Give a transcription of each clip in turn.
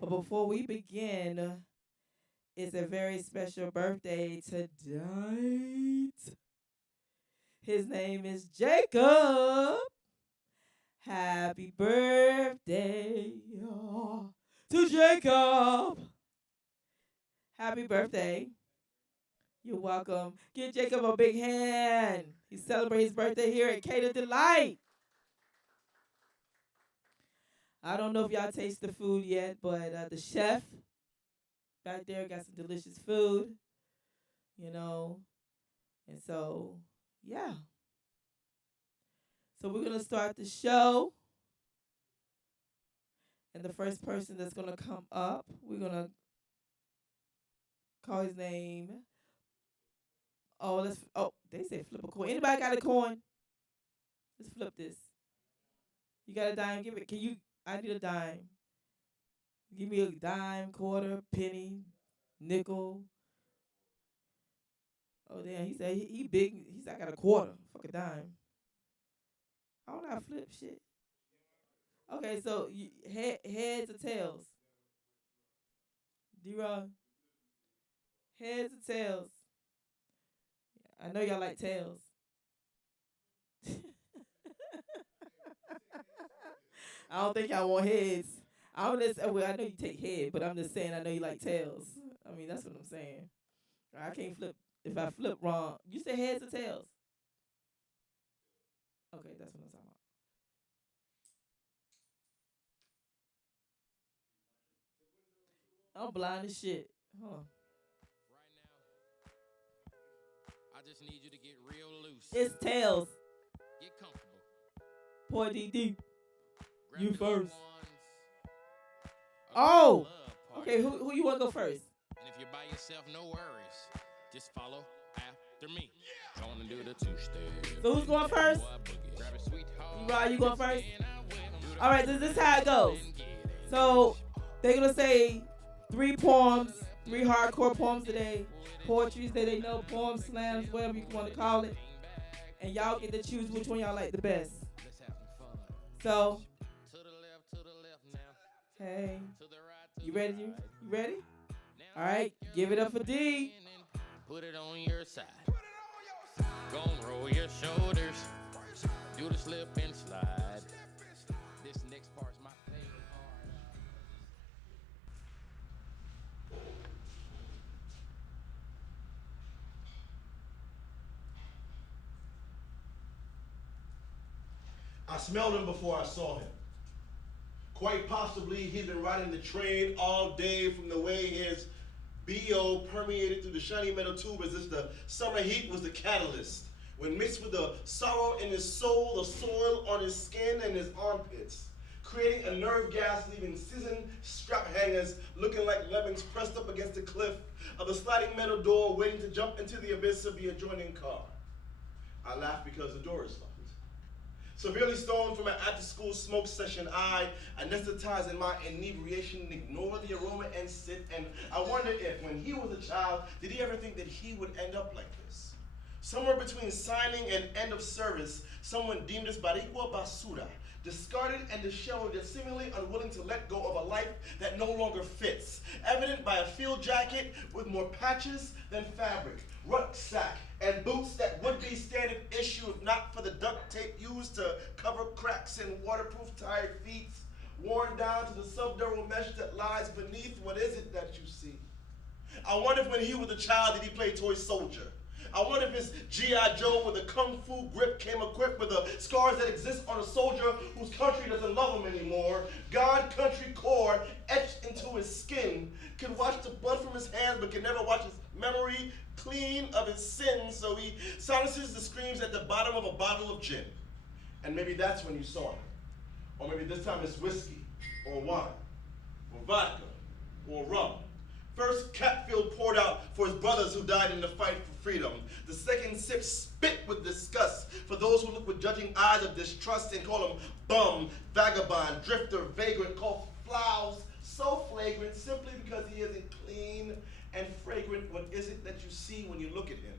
But before we begin, it's a very special birthday tonight. His name is Jacob. Happy birthday to Jacob. Happy birthday. You're welcome. Give Jacob a big hand. He celebrates his birthday here at Catered Delight. I don't know if y'all taste the food yet, but the chef back there got some delicious food, you know. And so, yeah. So we're going to start the show. And the first person that's going to come up, we're going to call his name. They said flip a coin. Anybody got a coin? Let's flip this. You got a dime? I need a dime. Give me a dime, quarter, penny, nickel. Oh, damn. He said he big. He said I got a quarter. Fuck a dime. I don't know how to flip shit. Okay, so heads or tails? D-Rod? Heads or tails? I know y'all like tails. I don't think y'all want heads. I know you take head, but I'm just saying I know you like tails. I mean, that's what I'm saying. I can't flip. If I flip wrong, you say heads or tails? Okay, that's what I'm talking about. I'm blind as shit. Hold on. I just need you to get real loose. It's tails. Get comfortable. Boy, DD. Grab You your first. ones. Oh. Love party. Okay, who you want to go first? And if you're by yourself, no worries. Just follow after me. Gonna do the two-step. So who's going first? Grab a sweetheart. D-Rod, you going first? All right, this is how it goes. So they're going to say 3 poems, 3 hardcore poems today. Poetries that they know, poems, slams, whatever you want to call it. And y'all get to choose which one y'all like the best. Let's have some fun. So, To the left now. hey, To the right, you ready? You ready? Now All right, give it up for D. put it on your side. Gon' roll your shoulders. Do the slip and slide. This next part's my favorite part. I smelled him before I saw him. Quite possibly he'd been riding the train all day from the way his BO permeated through the shiny metal tube as if the summer heat was the catalyst. When mixed with the sorrow in his soul, the soil on his skin and his armpits, creating a nerve gas, leaving seasoned strap hangers looking like lemmings pressed up against the cliff of the sliding metal door waiting to jump into the abyss of the adjoining car. I laugh because the door is locked. Severely stoned from an after-school smoke session, I anesthetized in my inebriation, ignore the aroma and sit, and I wonder if, when he was a child, did he ever think that he would end up like this? Somewhere between signing and end of service, someone deemed us barigua basura, discarded and disheveled, yet seemingly unwilling to let go of a life that no longer fits, evident by a field jacket with more patches than fabric, rucksack, and boots that would be standard issue if not for the duct tape used to cover cracks and waterproof tired feet, worn down to the subdural mesh that lies beneath. What is it that you see? I wonder if when he was a child did he play toy soldier? I wonder if his G.I. Joe with a kung fu grip came equipped with the scars that exist on a soldier whose country doesn't love him anymore. God country core etched into his skin, can watch the blood from his hands but can never watch his memory clean of his sins, so he silences the screams at the bottom of a bottle of gin. And maybe that's when you saw him. Or maybe this time it's whiskey, or wine, or vodka, or rum. First Catfield poured out for his brothers who died in the fight for freedom. The second sip spit with disgust for those who look with judging eyes of distrust and call him bum, vagabond, drifter, vagrant, call flowers so flagrant simply because he isn't clean and fragrant. What is it that you see when you look at him?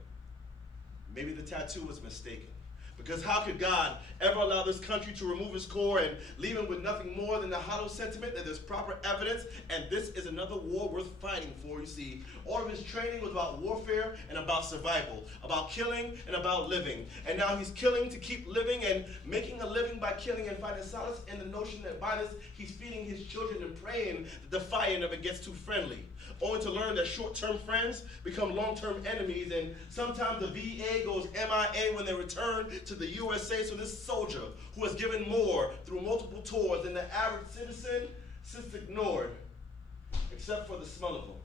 Maybe the tattoo was mistaken. Because how could God ever allow this country to remove its core and leave him with nothing more than the hollow sentiment that there's proper evidence and this is another war worth fighting for? You see, all of his training was about warfare and about survival, about killing and about living. And now he's killing to keep living and making a living by killing and finding solace in the notion that by this he's feeding his children and praying that the fire never gets too friendly. Only to learn that short-term friends become long-term enemies, and sometimes the VA goes MIA when they return to the USA. So this soldier, who has given more through multiple tours than the average citizen, sits ignored, except for the smell of them.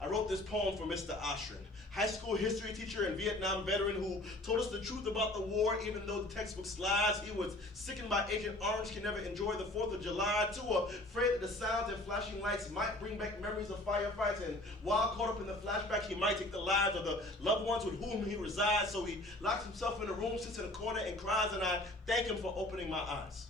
I wrote this poem for Mr. Oshrin, high school history teacher and Vietnam veteran who told us the truth about the war even though the textbook lies. He was sickened by Agent Orange, can never enjoy the 4th of July, too afraid that the sounds and flashing lights might bring back memories of firefights, and while caught up in the flashback, he might take the lives of the loved ones with whom he resides. So he locks himself in a room, sits in a corner, and cries, and I thank him for opening my eyes.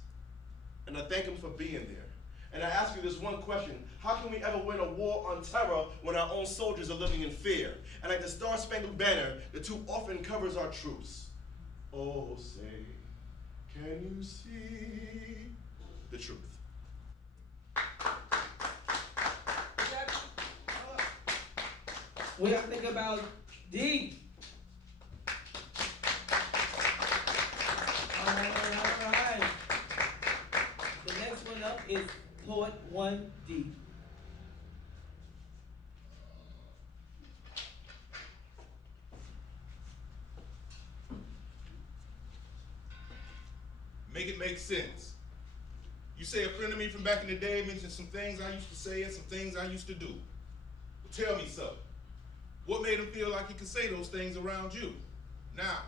And I thank him for being there. And I ask you this one question: how can we ever win a war on terror when our own soldiers are living in fear? And like the Star-Spangled Banner that too often covers our truths. Oh, say, can you see the truth? We gotta think about D. All right. The next one up is Poet 1D. Make it make sense. You say a friend of me from back in the day mentioned some things I used to say and some things I used to do. Well, tell me something. What made him feel like he could say those things around you? Now,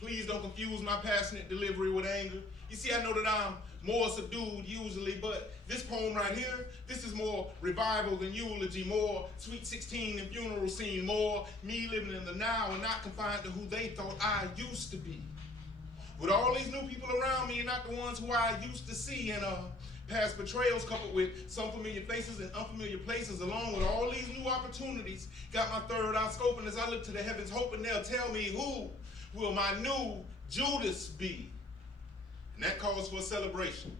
please don't confuse my passionate delivery with anger. You see, I know that I'm more subdued usually, but this poem right here, this is more revival than eulogy, more Sweet 16 and funeral scene, more me living in the now and not confined to who they thought I used to be. With all these new people around me and not the ones who I used to see, and past betrayals coupled with some familiar faces and unfamiliar places, along with all these new opportunities, got my third eye scoping as I look to the heavens, hoping they'll tell me who will my new Judas be. And that calls for a celebration.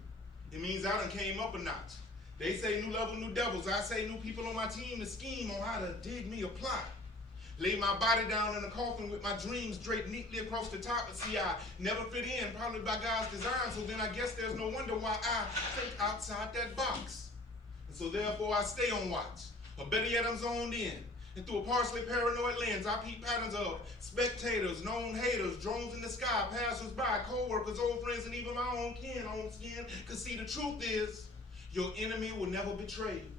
It means I done came up a notch. They say new level, new devils. I say new people on my team to scheme on how to dig me a plot. Lay my body down in a coffin with my dreams draped neatly across the top. But see, I never fit in, probably by God's design. So then I guess there's no wonder why I think outside that box. And so therefore I stay on watch. Or better yet, I'm zoned in. And through a partially paranoid lens, I peep patterns of spectators, known haters, drones in the sky, passers-by, co-workers, old friends, and even my own kin, own skin. Cause see, the truth is, your enemy will never betray you.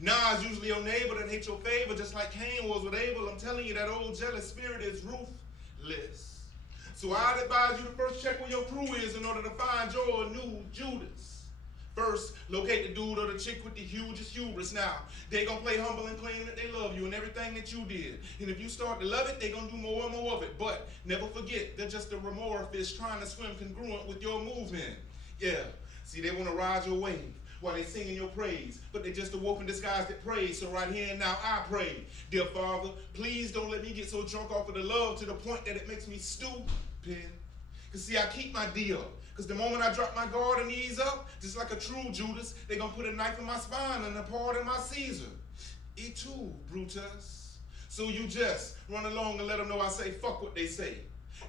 Nas usually your neighbor that hates your favor, just like Cain was with Abel. I'm telling you, that old jealous spirit is ruthless. So I'd advise you to first check where your crew is in order to find your new Judas. First, locate the dude or the chick with the hugest hubris. Now, they gonna play humble and claim that they love you and everything that you did. And if you start to love it, they gonna do more and more of it. But never forget, they're just a remora fish trying to swim congruent with your movement. Yeah, see, they wanna ride your wave while they singing your praise, but they just a wolf in disguise that prays. So right here and now I pray, dear Father, please don't let me get so drunk off of the love to the point that it makes me stupid. Cause see, I keep my deal. Cause the moment I drop my guard and ease up, just like a true Judas, they gonna put a knife in my spine and a part in my Caesar. Et tu, Brutus. So you just run along and let them know I say fuck what they say.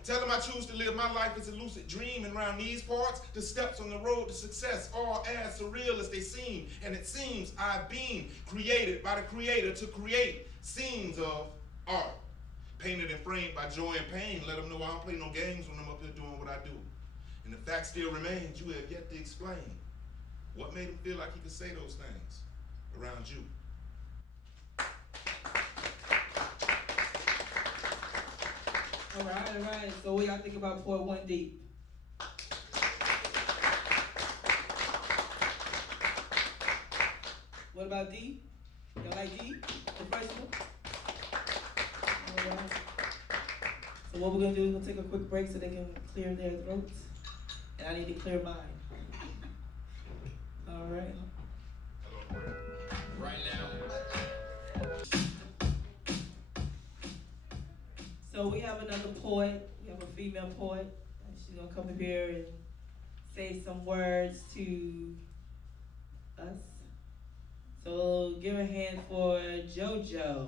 Tell them I choose to live my life as a lucid dream, and around these parts, the steps on the road to success are as surreal as they seem. And it seems I've been created by the Creator to create scenes of art, painted and framed by joy and pain. Let them know I don't play no games when I'm up there doing what I do. And the fact still remains, you have yet to explain what made him feel like he could say those things around you. All right. So what y'all think about Poet 1D? What about D? Y'all like D? The first one? All right. So what we're gonna do is we're gonna take a quick break so they can clear their throats. And I need to clear mine. All right. Right now. So we have another poet. We We have a female poet. She's gonna come up here and say some words to us. So give a hand for JoJo.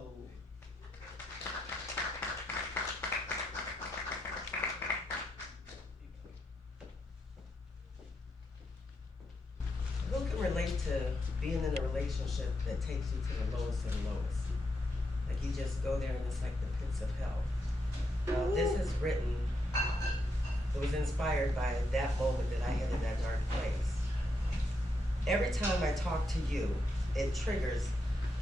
Who can relate to being in a relationship that takes you to the lowest of the lowest? Like you just go there and it's like the pits of hell. This is written, it was inspired by that moment that I had in that dark place. Every time I talk to you, it triggers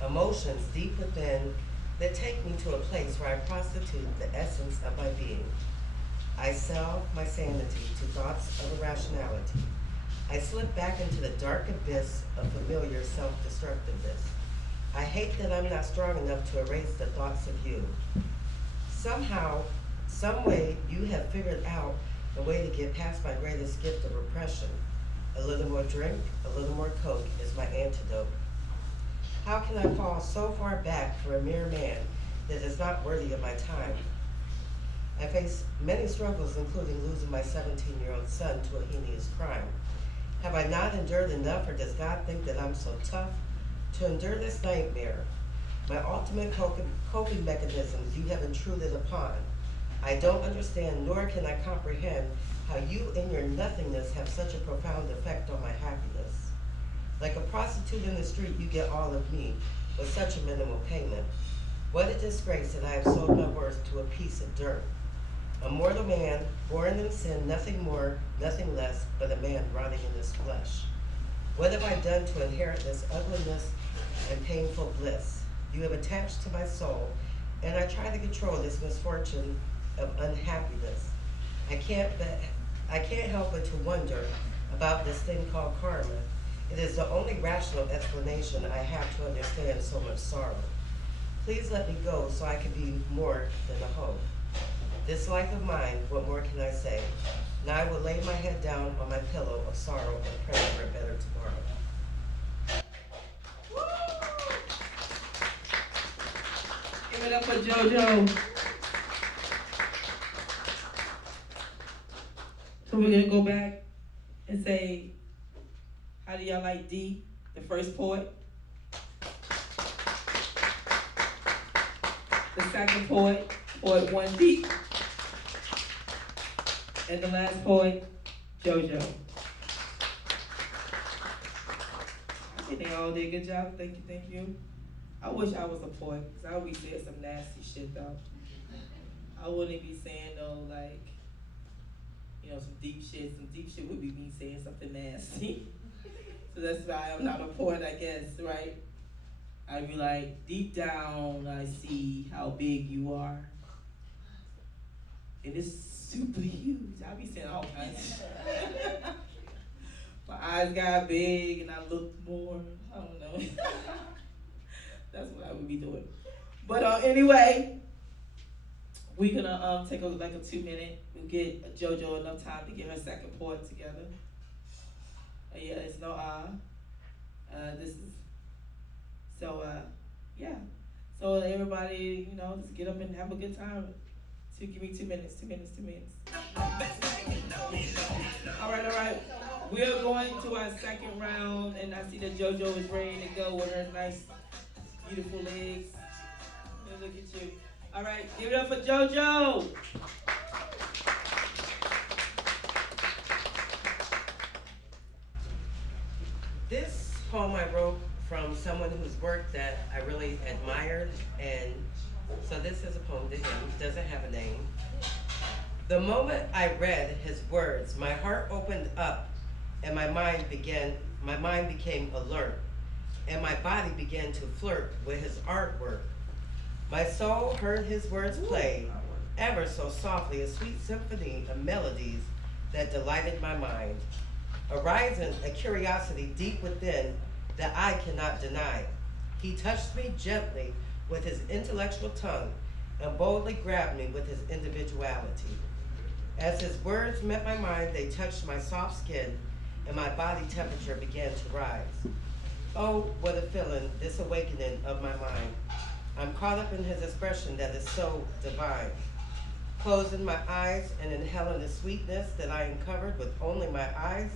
emotions deep within that take me to a place where I prostitute the essence of my being. I sell my sanity to thoughts of irrationality. I slip back into the dark abyss of familiar self-destructiveness. I hate that I'm not strong enough to erase the thoughts of you. Somehow, some way, you have figured out a way to get past my greatest gift of repression. A little more drink, a little more coke is my antidote. How can I fall so far back for a mere man that is not worthy of my time? I face many struggles, including losing my 17-year-old son to a heinous crime. Have I not endured enough, or does God think that I'm so tough to endure this nightmare? My ultimate coping mechanisms you have intruded upon. I don't understand, nor can I comprehend how you and your nothingness have such a profound effect on my happiness. Like a prostitute in the street, you get all of me with such a minimal payment. What a disgrace that I have sold my worth to a piece of dirt. A mortal man, born in sin, nothing more, nothing less, but a man rotting in his flesh. What have I done to inherit this ugliness and painful bliss? You have attached to my soul, and I try to control this misfortune of unhappiness. I can't help but to wonder about this thing called karma. It is the only rational explanation I have to understand so much sorrow. Please let me go so I can be more than a hoe. This life of mine, what more can I say? Now I will lay my head down on my pillow of sorrow and pray for a better tomorrow. Give it up for JoJo. So we're gonna go back and say, how do y'all like D, the first poet? The second poet, poet 1D. And the last poet, JoJo. I think they all did a good job. Thank you, thank you. I wish I was a poet, because I would be saying some nasty shit though. I wouldn't be saying no, like, you know, some deep shit. Some deep shit would be me saying something nasty. So that's why I'm not a poet, I guess, right? I'd be like, deep down, I see how big you are. And it's super huge. I'll be saying all kinds of shit. My eyes got big and I looked more. I don't know. That's what I would be doing. But anyway, we're gonna take like a 2-minute. We'll get JoJo enough time to get her second poet together. Yeah, it's no this is so yeah. So everybody, you know, just get up and have a good time. So give me 2 minutes. All right. We're going to our second round, and I see that JoJo is ready to go with her nice, beautiful legs. Look at you. All right, give it up for JoJo. This poem I wrote from someone whose work that I really admired, and so this is a poem to him. It doesn't have a name. The moment I read his words, my heart opened up and my mind became alert, and my body began to flirt with his artwork. My soul heard his words play ever so softly, a sweet symphony of melodies that delighted my mind. Arising a curiosity deep within that I cannot deny. He touched me gently with his intellectual tongue and boldly grabbed me with his individuality. As his words met my mind, they touched my soft skin and my body temperature began to rise. Oh, what a feeling, this awakening of my mind. I'm caught up in his expression that is so divine. Closing my eyes and inhaling the sweetness that I uncovered with only my eyes,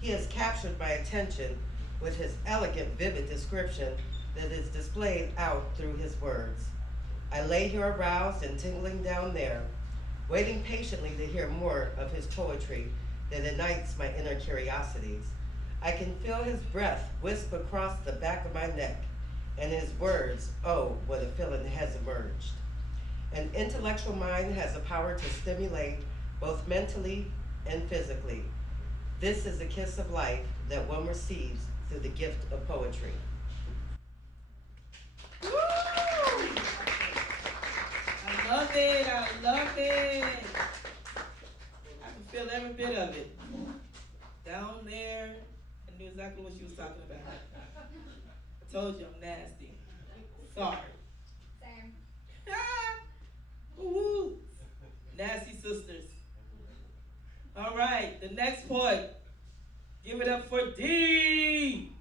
he has captured my attention with his elegant, vivid description that is displayed out through his words. I lay here aroused and tingling down there, waiting patiently to hear more of his poetry that ignites my inner curiosities. I can feel his breath wisp across the back of my neck, and his words, oh, what a feeling has emerged. An intellectual mind has the power to stimulate both mentally and physically. This is the kiss of life that one receives through the gift of poetry. Woo! I love it. I love it. I can feel every bit of it. Down there, I knew exactly what she was talking about. I told you I'm nasty. Sorry. Same. Woo-hoo. Nasty sisters. All right, the next poet. Give it up for D.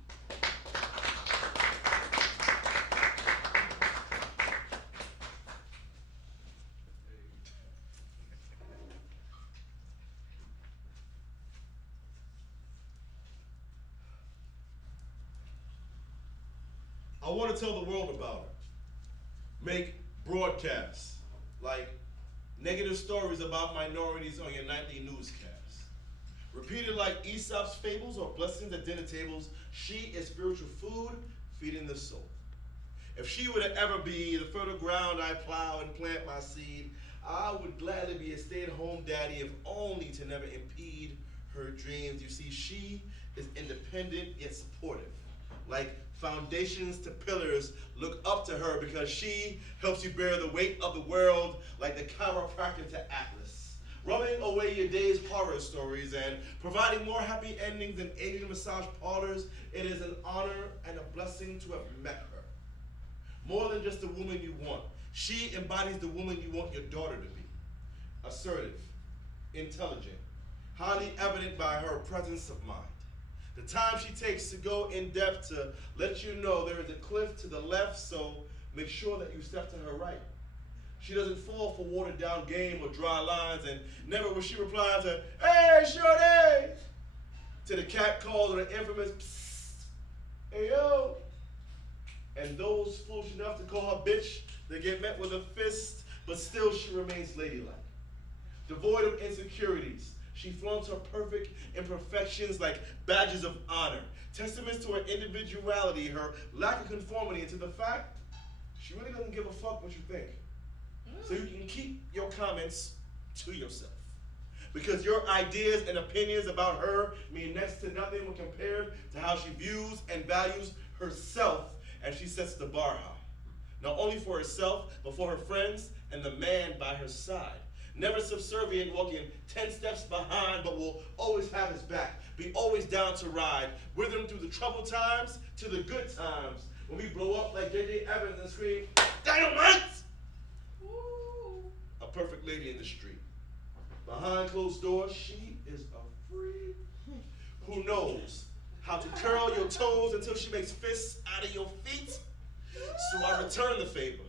I want to tell the world about her. Make broadcasts, like negative stories about minorities on your nightly newscast. Repeated like Aesop's fables or blessings at dinner tables, she is spiritual food feeding the soul. If she were to ever be the fertile ground I plow and plant my seed, I would gladly be a stay-at-home daddy if only to never impede her dreams. You see, she is independent yet supportive. Like foundations to pillars, look up to her because she helps you bear the weight of the world like the chiropractor to Atlas. Rubbing away your day's horror stories and providing more happy endings than Asian massage parlors, it is an honor and a blessing to have met her. More than just the woman you want, she embodies the woman you want your daughter to be. Assertive, intelligent, highly evident by her presence of mind. The time she takes to go in depth to let you know there is a cliff to the left, so make sure that you step to her right. She doesn't fall for watered down game or dry lines, and never will she reply to, "Hey, shorty!" to the cat calls or the infamous, "Psst, hey yo." And those foolish enough to call her bitch, they get met with a fist, but still she remains ladylike. Devoid of insecurities, she flaunts her perfect imperfections like badges of honor, testaments to her individuality, her lack of conformity, and to the fact she really doesn't give a fuck what you think. So you can keep your comments to yourself. Because your ideas and opinions about her mean next to nothing when compared to how she views and values herself, and she sets the bar high. Not only for herself, but for her friends and the man by her side. Never subservient, walking 10 steps behind, but will always have his back. Be always down to ride with him through the troubled times to the good times. When we blow up like JJ Evans and scream, "Dynamite!" A perfect lady in the street. Behind closed doors, she is a freak who knows how to curl your toes until she makes fists out of your feet. So I return the favor.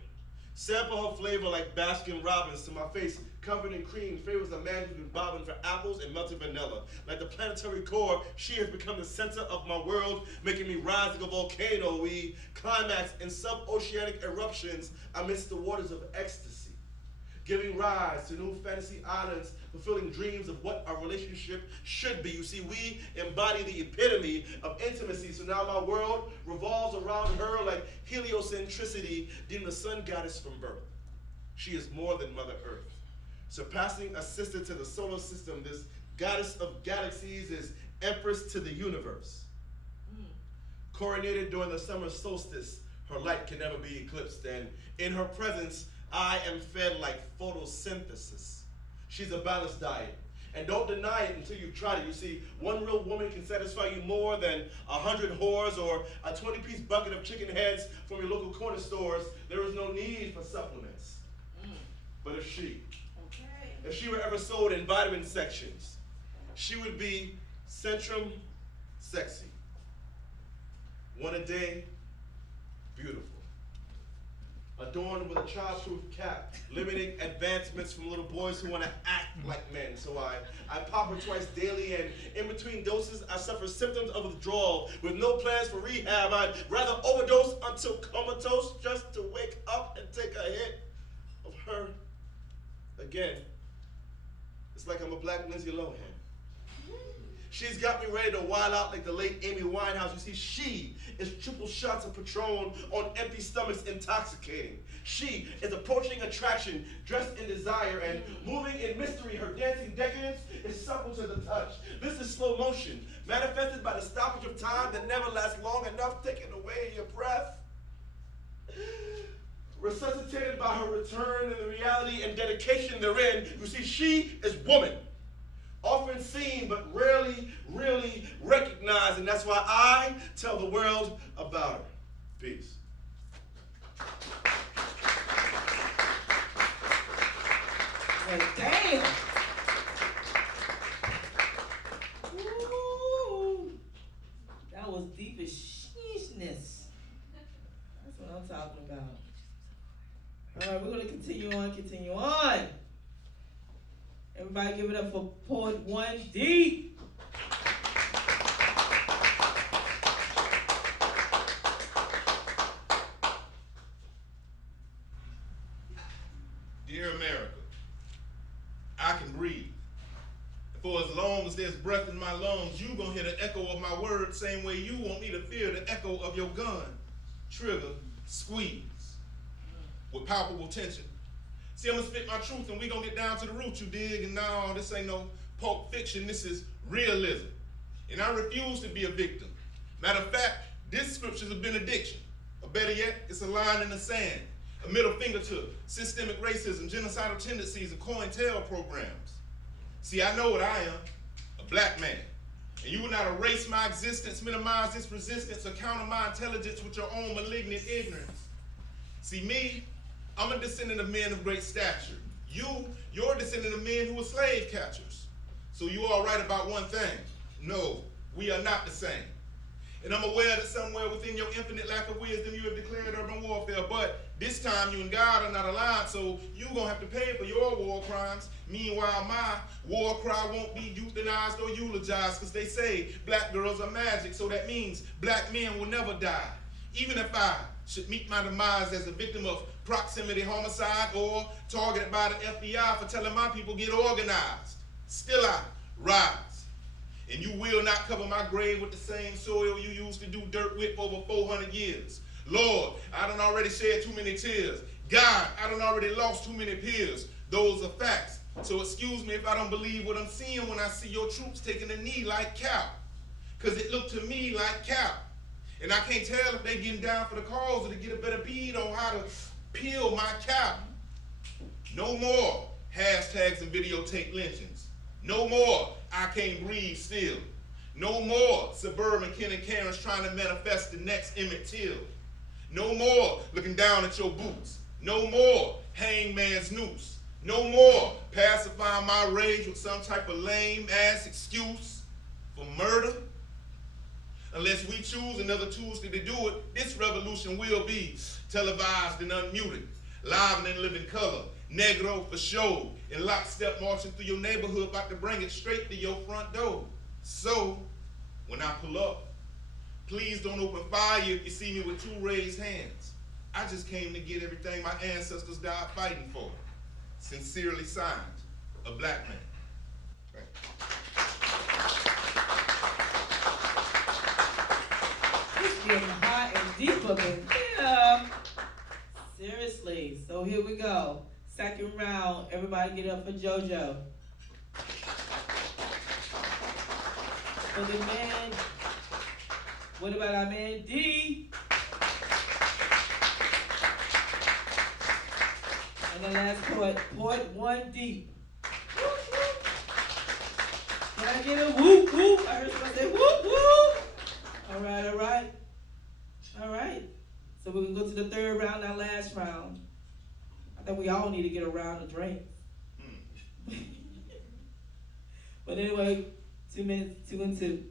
Sample her flavor like Baskin Robbins to my face, covered in cream. Favors a man who's been bobbing for apples and melted vanilla. Like the planetary core, she has become the center of my world, making me rise like a volcano. We climax in sub-oceanic eruptions amidst the waters of ecstasy, giving rise to new fantasy islands, fulfilling dreams of what our relationship should be. You see, we embody the epitome of intimacy, so now my world revolves around her like heliocentricity, deemed the sun goddess from birth. She is more than Mother Earth. Surpassing a sister to the solar system, this goddess of galaxies is empress to the universe. Coronated during the summer solstice, her light can never be eclipsed, and in her presence, I am fed like photosynthesis. She's a balanced diet. And don't deny it until you've tried it. You see, one real woman can satisfy you more than 100 whores or a 20-piece bucket of chicken heads from your local corner stores. There is no need for supplements. But if she were ever sold in vitamin sections, she would be Centrum Sexy. One a day, beautiful. adorned with a childproof cap, limiting advancements from little boys who want to act like men. So I pop her twice daily, and in between doses, I suffer symptoms of withdrawal with no plans for rehab. I'd rather overdose until comatose just to wake up and take a hit of her again. It's like I'm a black Lindsay Lohan. She's got me ready to wild out like the late Amy Winehouse. You see, she is triple shots of Patron on empty stomachs, intoxicating. She is approaching attraction, dressed in desire and moving in mystery. Her dancing decadence is supple to the touch. This is slow motion, manifested by the stoppage of time that never lasts long enough, taking away your breath. Resuscitated by her return and the reality and dedication therein. You see, she is woman. Often seen, but rarely really recognized, and that's why I tell the world about her. Peace. Well, damn. Ooh, that was deep as sheeshness. That's what I'm talking about. All right, we're going to continue on. Everybody give it up for Port 1D. Dear America, I can breathe. For as long as there's breath in my lungs, you gonna hear the echo of my words, same way you want me to feel the echo of your gun. Trigger, squeeze, with palpable tension. See, I'm gonna spit my truth and we gonna get down to the root, you dig? And no, this ain't no pulp fiction, this is realism. And I refuse to be a victim. Matter of fact, this scripture's a benediction. Or better yet, it's a line in the sand. A middle finger to systemic racism, genocidal tendencies, and COINTEL programs. See, I know what I am, a black man. And you will not erase my existence, minimize this resistance, or counter my intelligence with your own malignant ignorance. See, me, I'm a descendant of men of great stature. You're a descendant of men who were slave catchers. So you are right about one thing. No, we are not the same. And I'm aware that somewhere within your infinite lack of wisdom, you have declared urban warfare, but this time you and God are not aligned, so you're gonna have to pay for your war crimes. Meanwhile, my war cry won't be euthanized or eulogized, because they say black girls are magic, so that means black men will never die. Even if I should meet my demise as a victim of proximity homicide or targeted by the FBI for telling my people get organized, still I rise. And you will not cover my grave with the same soil you used to do dirt with for over 400 years. Lord, I done already shed too many tears. God, I done already lost too many peers. Those are facts. So excuse me if I don't believe what I'm seeing when I see your troops taking a knee like cow. Because it looked to me like cow. And I can't tell if they getting down for the cause or to get a better bead on how to peel my cow. No more hashtags and videotape lynchings. No more I can't breathe still. No more suburban Ken and Karens trying to manifest the next Emmett Till. No more looking down at your boots. No more hangman's noose. No more pacifying my rage with some type of lame ass excuse for murder. Unless we choose another Tuesday to do it, this revolution will be televised and unmuted, live and in living color, negro for show, in lockstep marching through your neighborhood, about to bring it straight to your front door. So, when I pull up, please don't open fire if you see me with two raised hands. I just came to get everything my ancestors died fighting for. Sincerely signed, a black man. Right. It's getting hot and deeper than him. Seriously. So here we go. Second round. Everybody get up for JoJo. For the man. What about our man D? And the last Port 1D. Can I get a whoop whoop? I heard somebody say whoop whoop. All right. So we're gonna go to the third round, our last round. I think we all need to get a round of drinks. But anyway, 2 minutes, 2 and 2.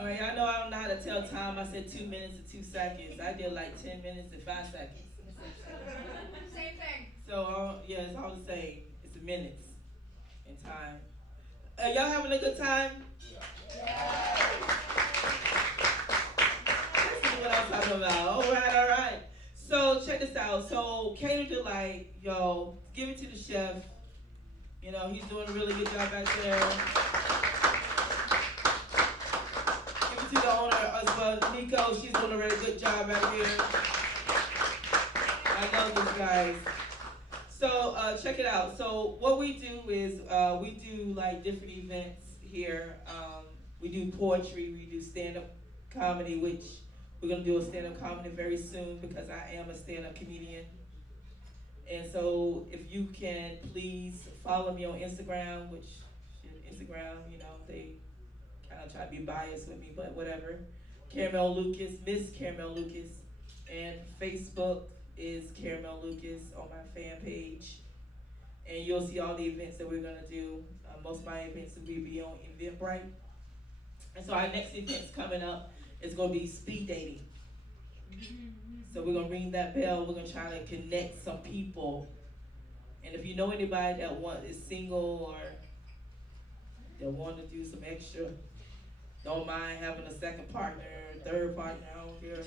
All right, y'all know I don't know how to tell time. I said 2 minutes and 2 seconds. I did like 10 minutes and 5 seconds. Same thing. So, yeah, it's all the same. It's the minutes and time. Y'all having a good time? Yeah. This is what I'm talking about. All right. So, check this out. So, Catered Delight, yo, give it to the chef. You know, he's doing a really good job back there. Give it to the owner as well, Nico. She's doing a really good job back here. I love these guys. So check it out. So what we do is we do like different events here. We do poetry. We do stand-up comedy, which we're gonna do a stand-up comedy very soon because I am a stand-up comedian. And so if you can please follow me on Instagram, which Instagram, you know, they kind of try to be biased with me, but whatever. Caramel Lucas, Miss Caramel Lucas, and Facebook is Caramel Lucas on my fan page. And you'll see all the events that we're gonna do. Most of my events will be on Eventbrite. And so our next event's coming up is gonna be speed dating. So we're gonna ring that bell. We're gonna try to connect some people. And if you know anybody that is single or that want to do some extra, don't mind having a second partner, third partner, I don't care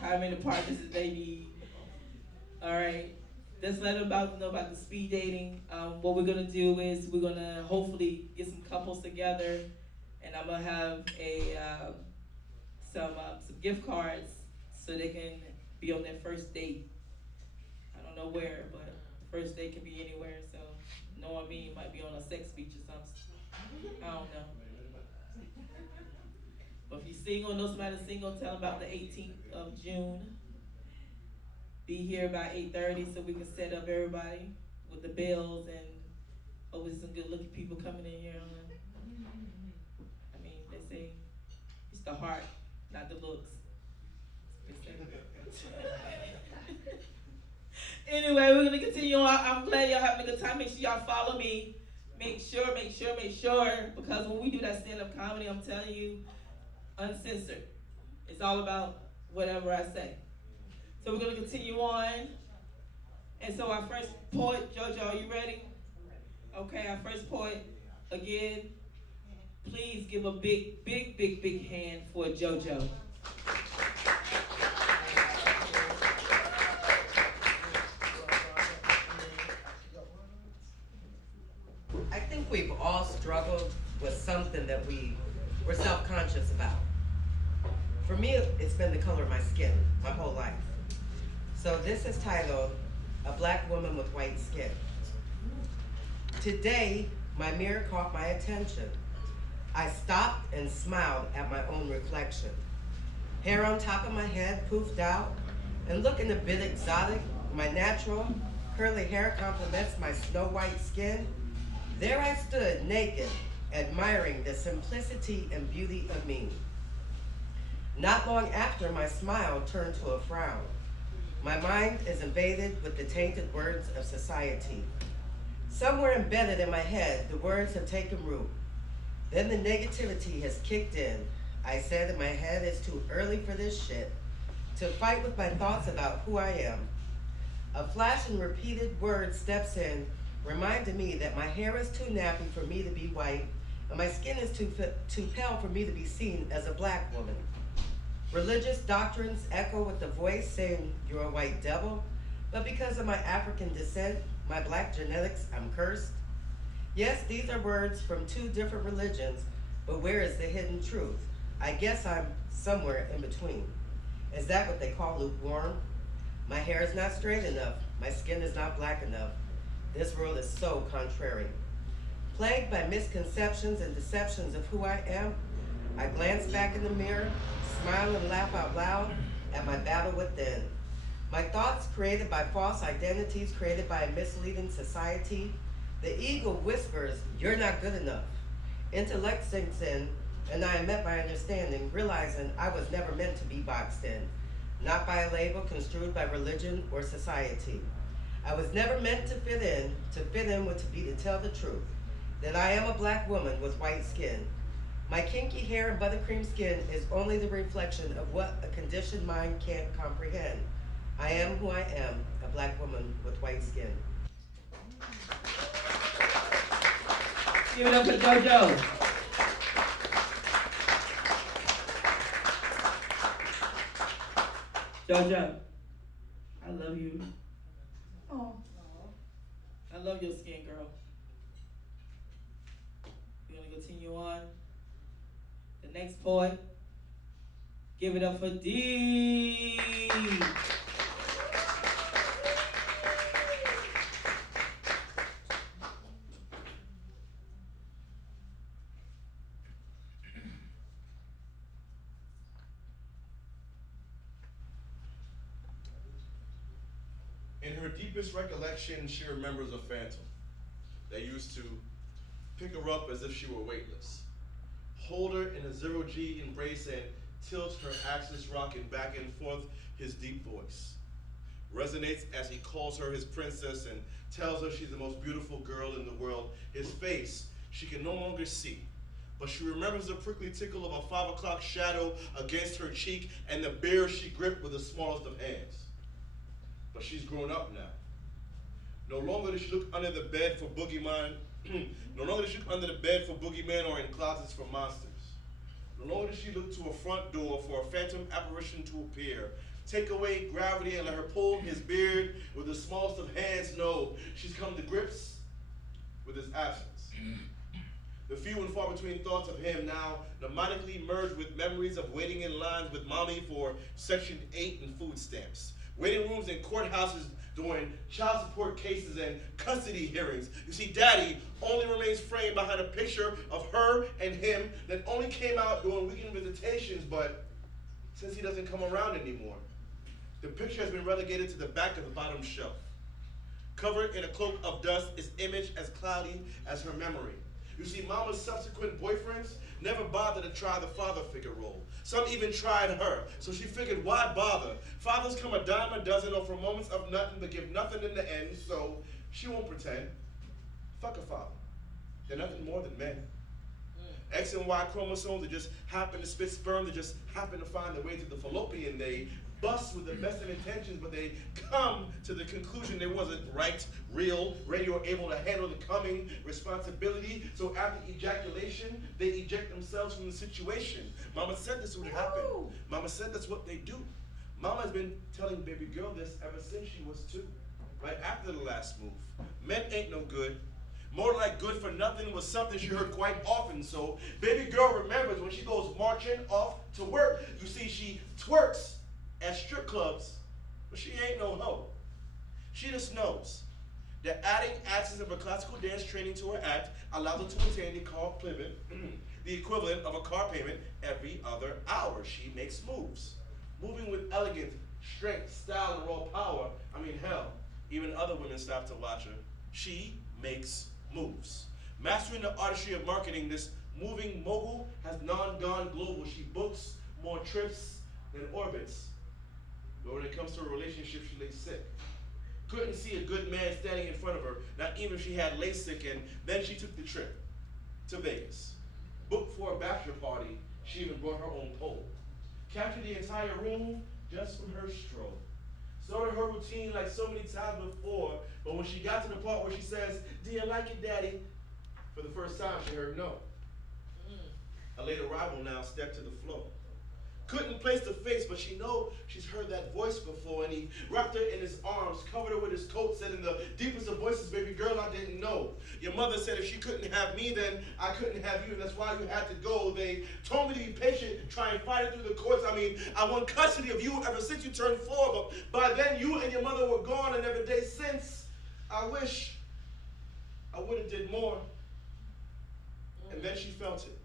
how many partners they need. All right, just let them know about the speed dating. What we're gonna do is we're gonna hopefully get some couples together, and I'm gonna have some gift cards so they can be on their first date. I don't know where, but the first date can be anywhere. So knowing me, you might be on a sex beach or something. I don't know. But if you're single, know somebody single, tell them about the 18th of June. Be here by 8:30 so we can set up everybody with the bills and hopefully some good looking people coming in here. I mean, they say it's the heart, not the looks. Anyway, we're gonna continue on. I'm glad y'all having a good time. Make sure y'all follow me. Make sure, because when we do that stand-up comedy, I'm telling you, uncensored. It's all about whatever I say. So we're gonna continue on. And so our first poet, JoJo, are you ready? Okay, our first poet, again, please give a big hand for JoJo. I think we've all struggled with something that we were self-conscious about. For me, it's been the color of my skin my whole life. So this is titled, A Black Woman with White Skin. Today, my mirror caught my attention. I stopped and smiled at my own reflection. Hair on top of my head poofed out and looking a bit exotic, my natural curly hair complements my snow white skin. There I stood naked, admiring the simplicity and beauty of me. Not long after, my smile turned to a frown. My mind is invaded with the tainted words of society. Somewhere embedded in my head, the words have taken root. Then the negativity has kicked in. I said in my head, it's too early for this shit. To fight with my thoughts about who I am. A flash and repeated word steps in, reminding me that my hair is too nappy for me to be white, and my skin is too pale for me to be seen as a black woman. Religious doctrines echo with the voice saying, you're a white devil, but because of my African descent, my black genetics, I'm cursed. Yes, these are words from two different religions, but where is the hidden truth? I guess I'm somewhere in between. Is that what they call lukewarm? My hair is not straight enough. My skin is not black enough. This world is so contrary. Plagued by misconceptions and deceptions of who I am, I glance back in the mirror, smile and laugh out loud at my battle within. My thoughts created by false identities created by a misleading society. The ego whispers, you're not good enough. Intellect sinks in, and I am met by understanding, realizing I was never meant to be boxed in, not by a label construed by religion or society. I was never meant to fit in would to be to tell the truth, that I am a black woman with white skin. My kinky hair and buttercream skin is only the reflection of what a conditioned mind can't comprehend. I am who I am, a black woman with white skin. Give it up for JoJo. JoJo, I love you. Oh, I love your skin, girl. We're gonna continue on. The next poet, give it up for D. In her deepest recollection, she remembers a phantom that used to pick her up as if she were weightless, hold her in a zero-G embrace and tilt her axis rocking back and forth. His deep voice resonates as he calls her his princess and tells her she's the most beautiful girl in the world. His face she can no longer see, but she remembers the prickly tickle of a 5 o'clock shadow against her cheek and the beer she gripped with the smallest of hands. But she's grown up now. No longer does she look under the bed for boogeyman. No longer does she look under the bed for boogeyman or in closets for monsters. No longer does she look to a front door for a phantom apparition to appear. Take away gravity and let her pull his beard with the smallest of hands. No, she's come to grips with his absence. The few and far between thoughts of him now mnemonically merged with memories of waiting in lines with mommy for Section 8 and food stamps. Waiting rooms in courthouses during child support cases and custody hearings. You see, Daddy only remains framed behind a picture of her and him that only came out during weekend visitations, but since he doesn't come around anymore, the picture has been relegated to the back of the bottom shelf. Covered in a cloak of dust, its image as cloudy as her memory. You see, Mama's subsequent boyfriends never bothered to try the father figure role. Some even tried her, so she figured, why bother? Fathers come a dime a dozen or for moments of nothing but give nothing in the end, so she won't pretend. Fuck a father. They're nothing more than men. X and Y chromosomes that just happen to spit sperm, that just happen to find their way to the fallopian. They bust with the best of intentions, but they come to the conclusion they wasn't right, real, ready, or able to handle the coming responsibility. So after ejaculation, they eject themselves from the situation. Mama said this would happen. Mama said that's what they do. Mama has been telling baby girl this ever since she was 2, right after the last move. Men ain't no good. More like good for nothing was something she heard quite often. So baby girl remembers when she goes marching off to work. You see, she twerks at strip clubs, but she ain't no hoe. She just knows that adding access of a classical dance training to her act allows her to attain the car payment, the equivalent of a car payment every other hour. She makes moves, moving with elegant strength, style, and raw power. I mean, hell, even other women stop to watch her. She makes moves. Mastering the artistry of marketing, this moving mogul has gone global. She books more trips than orbits. But when it comes to a relationship, she lays sick. Couldn't see a good man standing in front of her, not even if she had LASIK, and then she took the trip to Vegas. Booked for a bachelor party, she even brought her own pole. Captured the entire room just from her stroll. Started her routine like so many times before, but when she got to the part where she says, "Do you like it, Daddy?" for the first time, she heard no. A late arrival now stepped to the floor. Couldn't place the face, but she know she's heard that voice before, and he wrapped her in his arms, covered her with his coat, said in the deepest of voices, "Baby girl, I didn't know. Your mother said if she couldn't have me, then I couldn't have you, and that's why you had to go. They told me to be patient, try and fight it through the courts. I mean, I want custody of you ever since you turned 4, but by then you and your mother were gone, and every day since, I wish I would have did more." And then she felt it.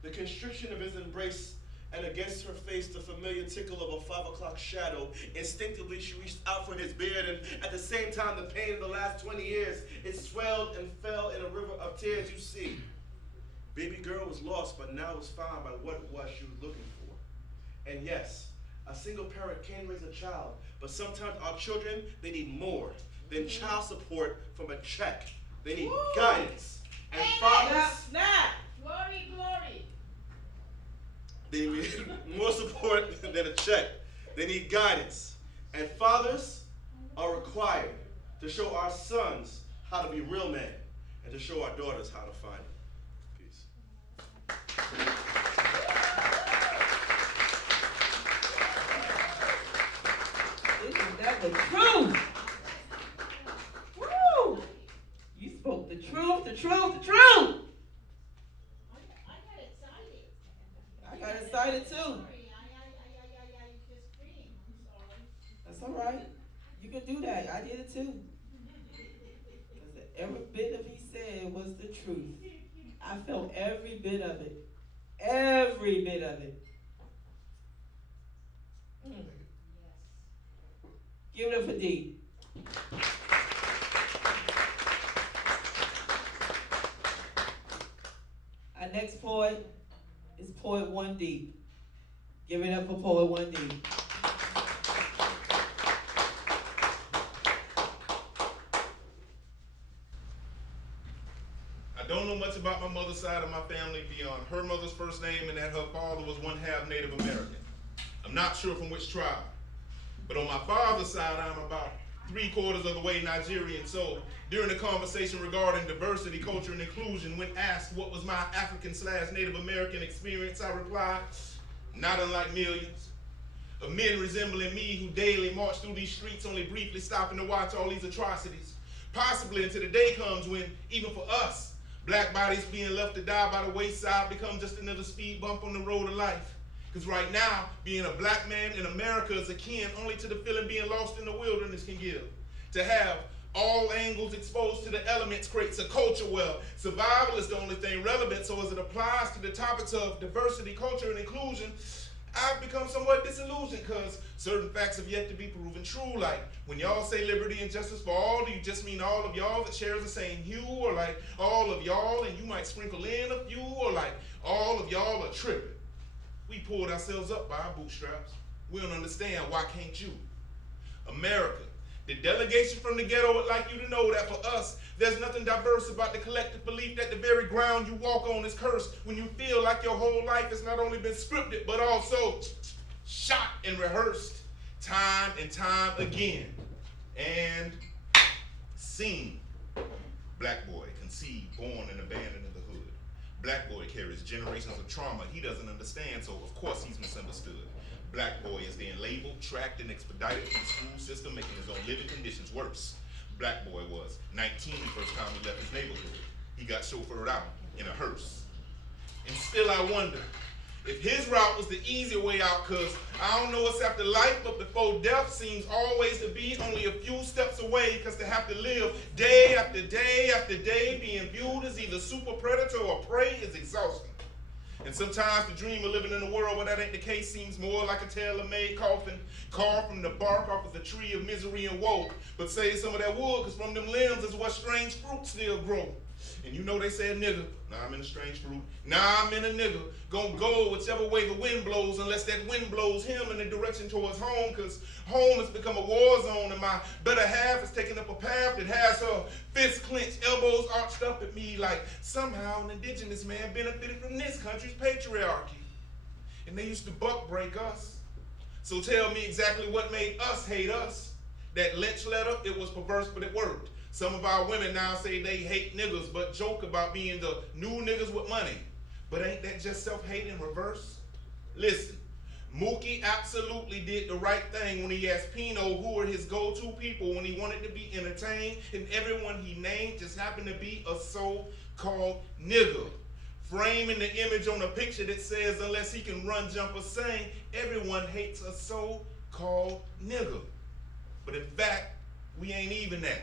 The constriction of his embrace, and against her face, the familiar tickle of a 5 o'clock shadow. Instinctively, she reached out for his beard, and at the same time, the pain of the last 20 years, it swelled and fell in a river of tears. You see, baby girl was lost, but now was found by what it was she was looking for. And yes, a single parent can raise a child, but sometimes our children, they need more than child support from a check. They need guidance. And fathers, Glory, glory. more support than a check. They need guidance. And fathers are required to show our sons how to be real men and to show our daughters how to find it. Peace. Isn't that the truth? Woo! You spoke the truth, the truth, the truth. I got excited too. That's all right. You can do that. I did it too. Because every bit of he said was the truth. I felt every bit of it. Every bit of it. Give it up for D. Our next poet is Poet 1D. Give it up for Poet 1D. I don't know much about my mother's side of my family beyond her mother's first name and that her father was one half Native American. I'm not sure from which tribe. But on my father's side, I'm about 3/4 of the way Nigerian. So during the conversation regarding diversity, culture, and inclusion, when asked what was my African/Native American experience, I replied, not unlike millions of men resembling me who daily march through these streets, only briefly stopping to watch all these atrocities. Possibly until the day comes when, even for us, black bodies being left to die by the wayside become just another speed bump on the road of life. Because right now, being a black man in America is akin only to the feeling being lost in the wilderness can give. To have all angles exposed to the elements creates a culture where survival is the only thing relevant. So as it applies to the topics of diversity, culture, and inclusion, I've become somewhat disillusioned because certain facts have yet to be proven true. Like when y'all say liberty and justice for all, do you just mean all of y'all that shares the same hue, or like all of y'all and you might sprinkle in a few, or like all of y'all are tripping? We pulled ourselves up by our bootstraps. We don't understand, why can't you? America, the delegation from the ghetto would like you to know that for us, there's nothing diverse about the collective belief that the very ground you walk on is cursed when you feel like your whole life has not only been scripted, but also shot and rehearsed time and time again. And seen. Black boy, conceived, born and abandoned in the hood. Black boy carries generations of trauma he doesn't understand, so of course he's misunderstood. Black boy is then labeled, tracked, and expedited through the school system, making his own living conditions worse. Black boy was 19 the first time he left his neighborhood. He got chauffeured out in a hearse. And still I wonder if his route was the easier way out, cause I don't know what's after life, but before death seems always to be only a few steps away, cause to have to live day after day after day being viewed as either super predator or prey is exhausting. And sometimes the dream of living in a world where that ain't the case seems more like a tailor-made coffin carved from the bark off of the tree of misery and woe. But save some of that wood, cause from them limbs is what strange fruit still grow. And you know they say a nigga, nah, I'm in a strange fruit, nah, I'm in a nigga, gonna go whichever way the wind blows, unless that wind blows him in the direction towards home, cause home has become a war zone, and my better half is taking up a path that has her fists clenched, elbows arched up at me, like somehow an indigenous man benefited from this country's patriarchy. And they used to buck break us. So tell me exactly what made us hate us. That lynch letter, it was perverse, but it worked. Some of our women now say they hate niggas, but joke about being the new niggas with money. But ain't that just self-hate in reverse? Listen, Mookie absolutely did the right thing when he asked Pino who were his go-to people when he wanted to be entertained, and everyone he named just happened to be a so-called nigga. Framing the image on a picture that says unless he can run, jump, or sing, everyone hates a so-called nigga. But in fact, we ain't even that.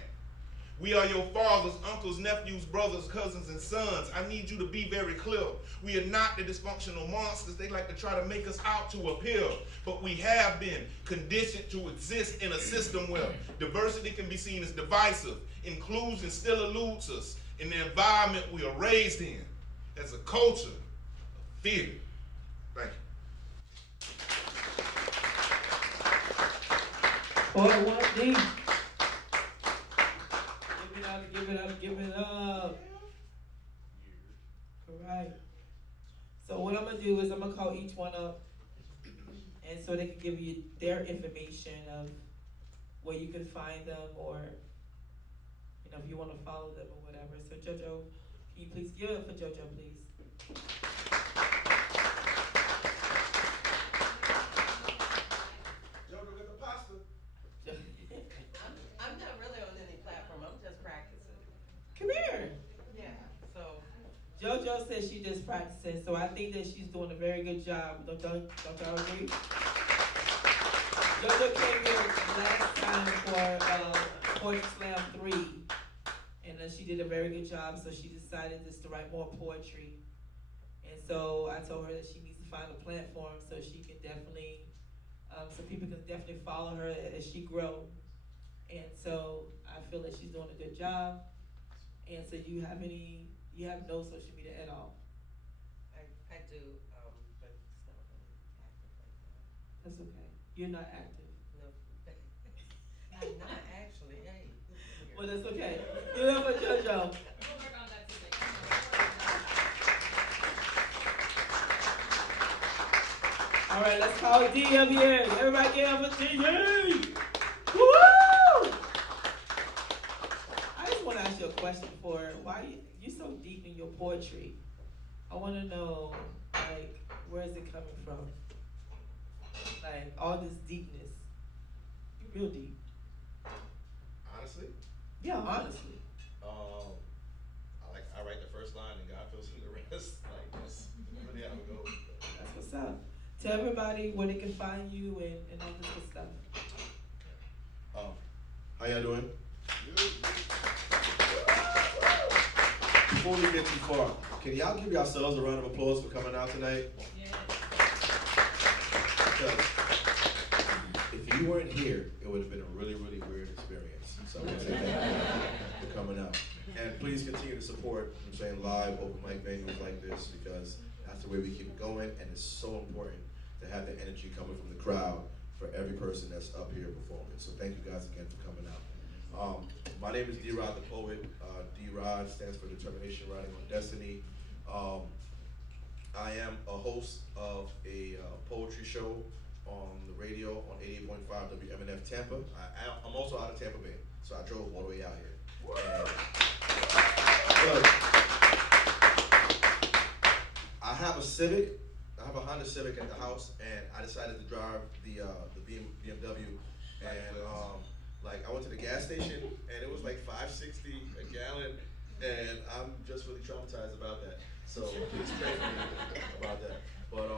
We are your fathers, uncles, nephews, brothers, cousins, and sons. I need you to be very clear. We are not the dysfunctional monsters they like to try to make us out to appear. But we have been conditioned to exist in a system where diversity can be seen as divisive. Inclusion still eludes us in the environment we are raised in as a culture of fear. Thank you. Poet 1D. Give it up, give it up. All right. So what I'm going to do is I'm going to call each one up and so they can give you their information of where you can find them, or if you want to follow them or whatever. So JoJo, can you please give it for JoJo, please? JoJo get the pasta. I'm not really on any platform. I'm just practicing. Come here. Yeah. So JoJo says she just practicing, so I think that she's doing a very good job. Don't y'all agree? JoJo came here last time for Poetry Slam 3, and then she did a very good job, so she decided just to write more poetry. And so I told her that she needs to find a platform so she can definitely, so people can definitely follow her as she grows. And so I feel that she's doing a good job. And so you have no social media at all? I do, but it's not really active like that. That's okay. You're not active. No, I'm not actually. Hey. Well, that's okay. Give it up for JoJo. We'll work on that today. All right, let's call D up here. Everybody get up for DJ. Woo! I just want to ask you a question for why you're so deep in your poetry. I want to know, like, where is it coming from? Like, all this deepness. You're real deep. Honestly, Yeah, honestly. I write the first line and God fills in the rest. Like that's really how it goes. That's what's up. Tell everybody where they can find you and all this good stuff. How y'all doing? Before we get too far, can y'all give yourselves a round of applause for coming out tonight? Because if you weren't here, it would have been a really, really weird experience. So I'm gonna say thank you for coming out. And please continue to support, I'm saying, live open mic venues like this, because that's the way we keep it going, and it's so important to have the energy coming from the crowd for every person that's up here performing. So thank you guys again for coming out. My name is D-Rod the Poet. D-Rod stands for Determination Riding on Destiny. I am a host of a poetry show on the radio on 88.5 WMNF Tampa. I'm also out of Tampa Bay, so I drove all the way out here. I have a Civic. I have a Honda Civic at the house, and I decided to drive the BMW. And I went to the gas station, and it was like $5.60 a gallon, and I'm just really traumatized about that. So please pray for me about that. But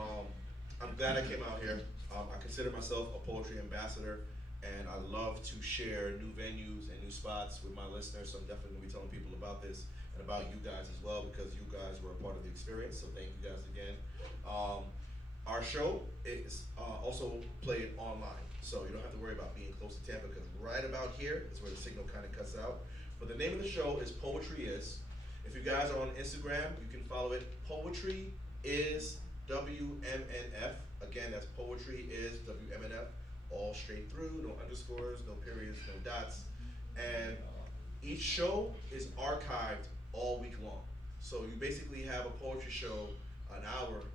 I'm glad I came out here. I consider myself a poetry ambassador, and I love to share new venues and new spots with my listeners. So I'm definitely gonna be telling people about this and about you guys as well, because you guys were a part of the experience. So thank you guys again. Our show is also played online, so you don't have to worry about being close to Tampa, because right about here is where the signal kind of cuts out. But the name of the show is Poetry Is. If you guys are on Instagram, you can follow it. Poetry Is WMNF. Again, that's Poetry Is WMNF. All straight through, no underscores, no periods, no dots. And each show is archived all week long. So you basically have a poetry show an hour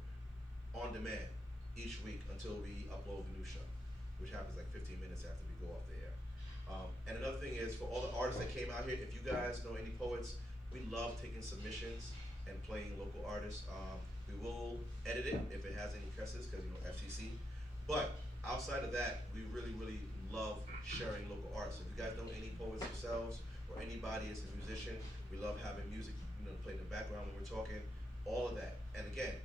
on demand each week until we upload the new show, which happens like 15 minutes after we go off the air. And another thing is, for all the artists that came out here, if you guys know any poets, we love taking submissions and playing local artists. We will edit it if it has any curses, because FCC. But outside of that, we really, really love sharing local arts. If you guys know any poets yourselves, or anybody is a musician, we love having music, playing in the background when we're talking, all of that. And again,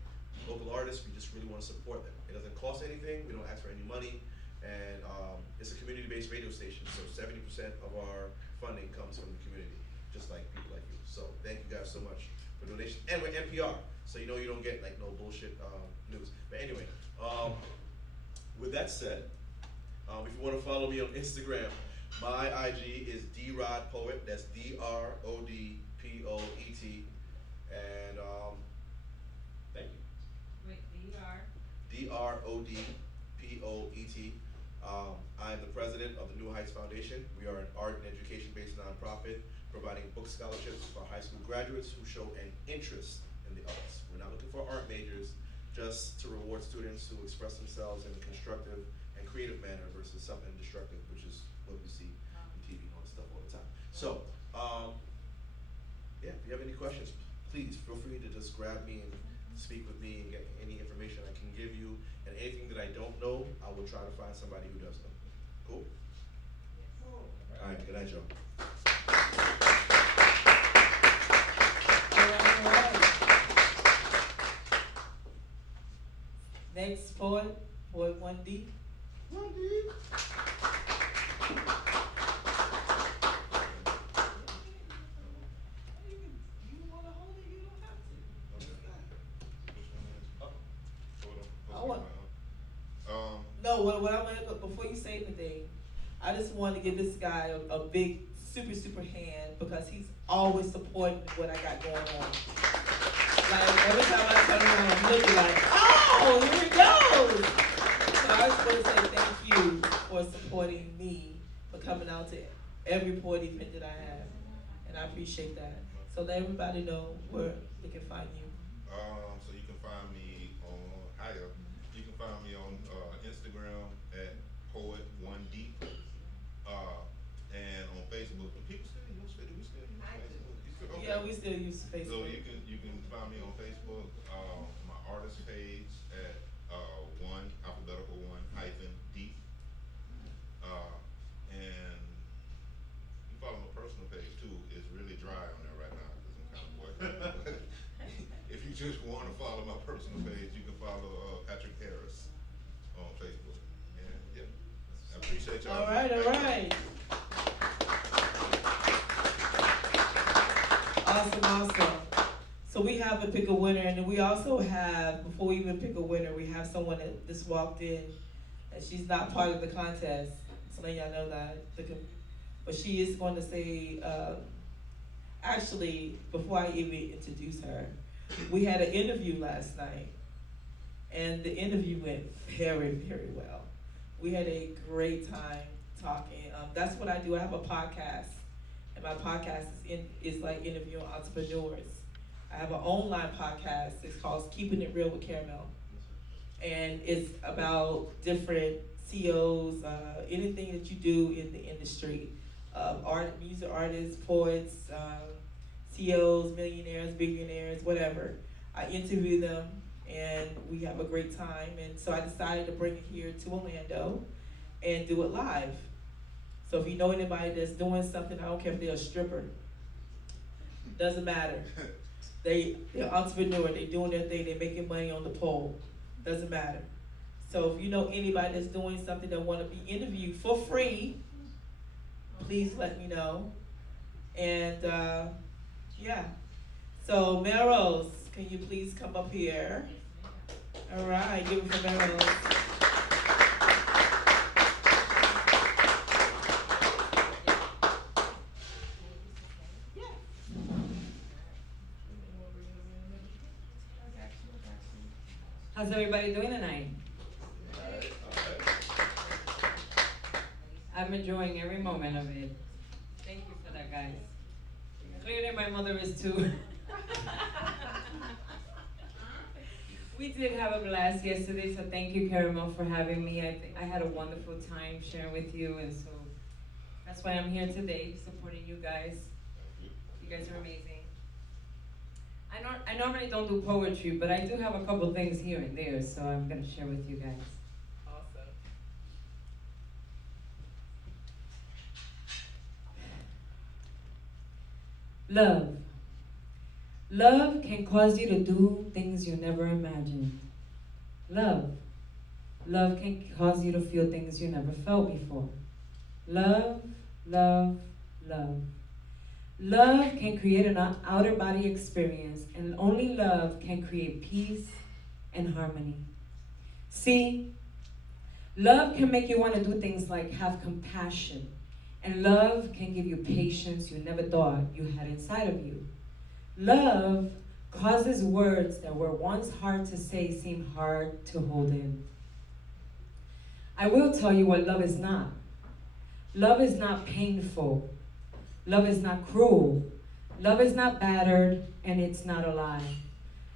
local artists, we just really want to support them. It doesn't cost anything, we don't ask for any money, and it's a community-based radio station, so 70% of our funding comes from the community, just like people like you. So thank you guys so much for donations. And we're NPR, so you don't get like no bullshit news. But anyway, with that said, if you want to follow me on Instagram, my IG is DRodPoet. That's DRODPOET. And thank you. Wait, DRODPOET. I am the president of the New Heights Foundation. We are an art and education-based nonprofit providing book scholarships for high school graduates who show an interest in the arts. We're not looking for art majors, just to reward students who express themselves in a constructive and creative manner versus something destructive, which is what we see on TV and all that stuff all the time. So, yeah, if you have any questions, please feel free to just grab me and speak with me and get any information I can give you. And anything that I don't know, I will try to find somebody who does know. Cool? All right, good night, y'all. All right. Next poet, poet 1D. 1D. No, what I'm gonna, before you say anything, I just wanted to give this guy a big, super hand because he's always supporting what I got going on. Like, every time I turn around, I'm looking like, oh, here it goes. So I just want to say thank you for supporting me, for coming out to every poet event that I have. And I appreciate that. So let everybody know where they can find you. So you can find me on You can find me on Instagram at poet1d, and on Facebook. Do people still use Facebook? Do we still use Facebook? Okay. Yeah, we still use Facebook. So you can find me on Facebook, my artist page at alphabetical 1-D, and you follow my personal page too. It's really dry on there right now because I'm kind of working. If you just want to follow my personal page, you can follow Patrick Harris on Facebook. And yeah, I appreciate y'all. All right. Awesome. So we have a pick a winner, and then we also have, before we even pick a winner, we have someone that just walked in, and she's not part of the contest. So let y'all know that. But she is going to say, actually, before I even introduce her, we had an interview last night, and the interview went very, very well. We had a great time talking. That's what I do. I have a podcast, and my podcast is like interviewing entrepreneurs. I have an online podcast. It's called Keeping It Real with Caramel, and it's about different CEOs, anything that you do in the industry, music artists, poets, CEOs, millionaires, billionaires, whatever. I interview them, and we have a great time. And so I decided to bring it here to Orlando and do it live. So if you know anybody that's doing something, I don't care if they're a stripper, doesn't matter. They're entrepreneur, they're doing their thing, they're making money on the pole, doesn't matter. So if you know anybody that's doing something that want to be interviewed for free, please let me know. And yeah. So Melrose, can you please come up here? All right, give it for Melrose. How's everybody doing tonight? I'm enjoying every moment of it. Thank you for that, guys. Clearly my mother is too. We did have a blast yesterday, so thank you, Caramel, for having me. I had a wonderful time sharing with you, and so that's why I'm here today, supporting you guys. You guys are amazing. I normally don't do poetry, but I do have a couple things here and there, so I'm going to share with you guys. Awesome. Love. Love can cause you to do things you never imagined. Love. Love can cause you to feel things you never felt before. Love, love, love. Love can create an outer body experience, and only love can create peace and harmony. See, love can make you want to do things like have compassion, and love can give you patience you never thought you had inside of you. Love causes words that were once hard to say seem hard to hold in. I will tell you what love is not. Love is not painful. Love is not cruel. Love is not battered, and it's not a lie.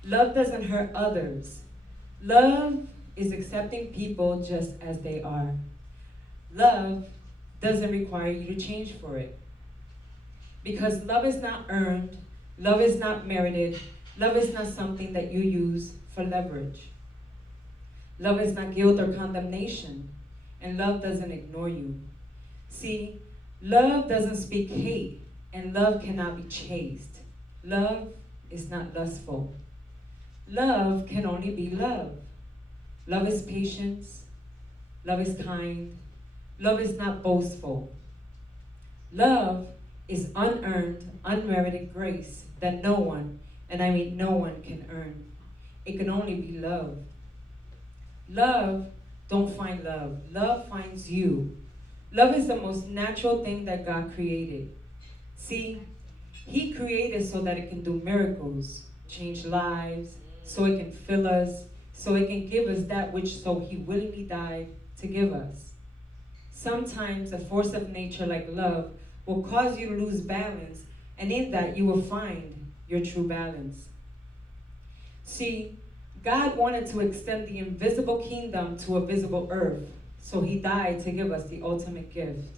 Love doesn't hurt others. Love is accepting people just as they are. Love doesn't require you to change for it. Because love is not earned, love is not merited, love is not something that you use for leverage. Love is not guilt or condemnation, and love doesn't ignore you. See, love doesn't speak hate, and love cannot be chaste. Love is not lustful. Love can only be love. Love is patience. Love is kind. Love is not boastful. Love is unearned, unmerited grace that no one, and I mean no one, can earn. It can only be love. Love don't find love. Love finds you. Love is the most natural thing that God created. See, He created so that it can do miracles, change lives, so it can fill us, so it can give us that which so He willingly died to give us. Sometimes a force of nature like love will cause you to lose balance, and in that you will find your true balance. See, God wanted to extend the invisible kingdom to a visible earth, so He died to give us the ultimate gift.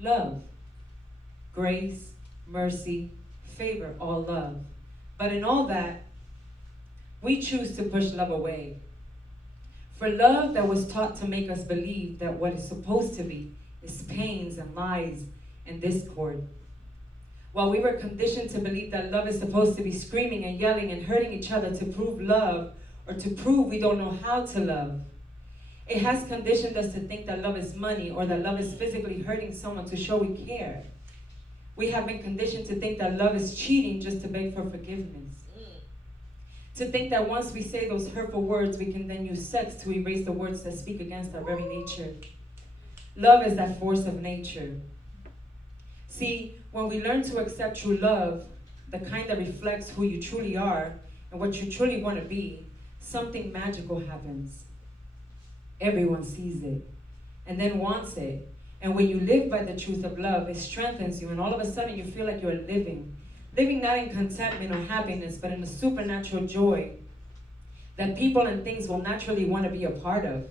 Love, grace, mercy, favor, all love. But in all that, we choose to push love away. For love that was taught to make us believe that what is supposed to be is pains and lies and discord. While we were conditioned to believe that love is supposed to be screaming and yelling and hurting each other to prove love or to prove we don't know how to love. It has conditioned us to think that love is money or that love is physically hurting someone to show we care. We have been conditioned to think that love is cheating just to beg for forgiveness. To think that once we say those hurtful words, we can then use sex to erase the words that speak against our very nature. Love is that force of nature. See, when we learn to accept true love, the kind that reflects who you truly are and what you truly want to be, something magical happens. Everyone sees it and then wants it. And when you live by the truth of love, it strengthens you, and all of a sudden you feel like you're living. Living not in contentment or happiness, but in a supernatural joy that people and things will naturally want to be a part of.